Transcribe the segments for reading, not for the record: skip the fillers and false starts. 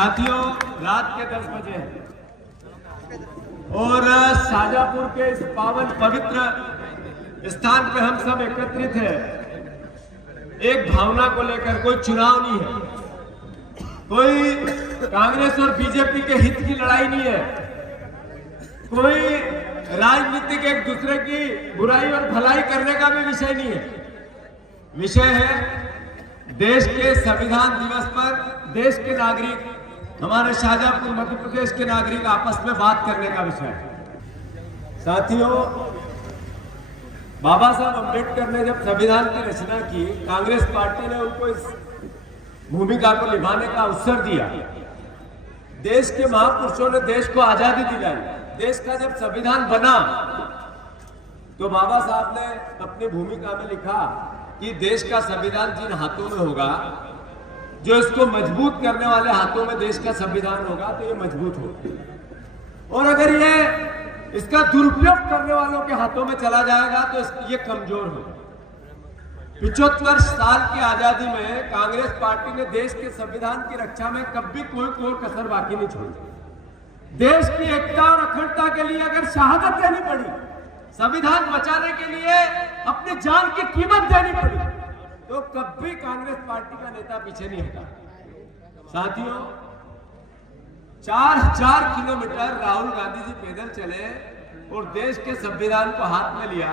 साथियों, रात के 10 बजे और शाजापुर के इस पावन पवित्र स्थान पे हम सब एकत्रित हैं एक भावना को लेकर। कोई चुनाव नहीं है, कोई कांग्रेस और बीजेपी के हित की लड़ाई नहीं है, कोई राजनीतिक एक दूसरे की बुराई और भलाई करने का भी विषय नहीं है। विषय है देश के संविधान दिवस पर देश के नागरिक, हमारे शाजापुर मध्य प्रदेश के नागरिक आपस में बात करने का विषय है। साथियों, बाबा साहब अम्बेडकर ने जब संविधान की रचना की, कांग्रेस पार्टी ने उनको इस भूमिका को निभाने का अवसर दिया। देश के महापुरुषों ने देश को आजादी दिलाई। देश का जब संविधान बना तो बाबा साहब ने अपनी भूमिका में लिखा कि देश का संविधान जिन हाथों में होगा, जो इसको मजबूत करने वाले हाथों में देश का संविधान होगा, तो ये मजबूत होगा, और अगर ये इसका दुरुपयोग करने वालों के हाथों में चला जाएगा तो ये कमजोर होगा। 75 साल की आजादी में कांग्रेस पार्टी ने देश के संविधान की रक्षा में कभी कोई कसर बाकी नहीं छोड़ी। देश की एकता और अखंडता के लिए अगर शहादत देनी पड़ी, संविधान बचाने के लिए अपनी जान की कीमत देनी पड़ी, तो कभी कांग्रेस पार्टी का नेता पीछे नहीं हटा। साथियों, 4000 किलोमीटर राहुल गांधी जी पैदल चले और देश के संविधान को हाथ में लिया,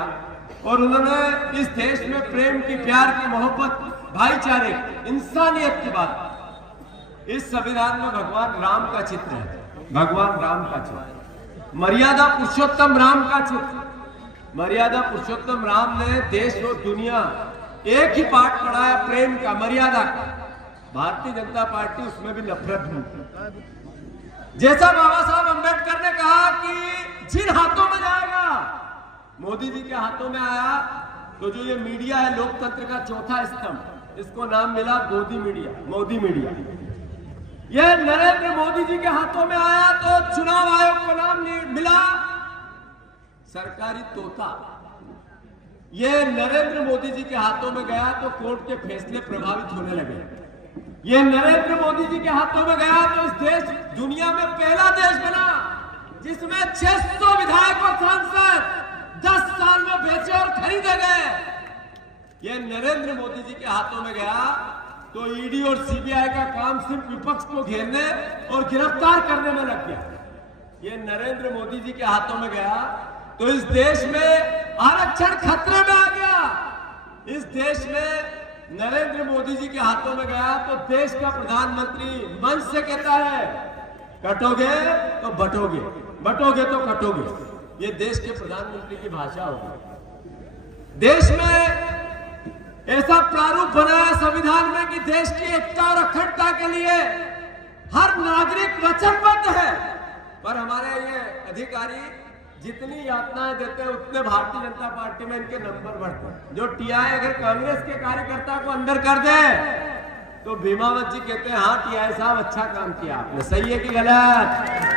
और उन्होंने इस देश में प्रेम की, प्यार की, मोहब्बत, भाईचारे, इंसानियत की बात। इस संविधान में भगवान राम का चित्र है, भगवान राम का चित्र, मर्यादा पुरुषोत्तम राम का चित्र। मर्यादा पुरुषोत्तम राम ने देश और दुनिया एक ही पाठ पढ़ाया, प्रेम का, मर्यादा का। भारतीय जनता पार्टी उसमें भी नफरत ढूंढती। जैसा बाबा साहब अम्बेडकर ने कहा कि जिन हाथों में जाएगा, मोदी जी के हाथों में आया, तो जो ये मीडिया है लोकतंत्र का चौथा स्तंभ, इसको नाम मिला गोदी मीडिया, मोदी मीडिया। ये नरेंद्र मोदी जी के हाथों में आया तो चुनाव आयोग को नाम मिला सरकारी तोता। ये नरेंद्र मोदी जी के हाथों में गया तो कोर्ट के फैसले प्रभावित होने लगे। ये नरेंद्र मोदी जी के हाथों में गया तो इस देश, दुनिया में पहला देश बना जिसमें 600 विधायक और सांसद 10 साल में बेचे और खरीदे गए। ये नरेंद्र मोदी जी के हाथों में गया तो ईडी और सीबीआई का काम सिर्फ विपक्ष को घेरने और गिरफ्तार करने में लग गया। ये नरेंद्र मोदी जी के हाथों में गया तो इस देश में आरक्षण खतरे में आ गया। इस देश में नरेंद्र मोदी जी के हाथों में गया तो देश का प्रधानमंत्री मंच से कहता है, कटोगे तो बटोगे, बटोगे तो कटोगे। ये देश के प्रधानमंत्री की भाषा होगी। देश में ऐसा प्रारूप बनाया संविधान में कि देश की एकता और अखंडता के लिए हर नागरिक वचनबद्ध है, पर हमारे ये अधिकारी जितनी यातनाएं देते हैं उतने भारतीय जनता पार्टी में इनके नंबर बढ़ते हैं। जो टीआई अगर कांग्रेस के कार्यकर्ता को अंदर कर दे तो भीमावत जी कहते हैं, हाँ टीआई साहब अच्छा काम किया आपने, सही है कि गलत?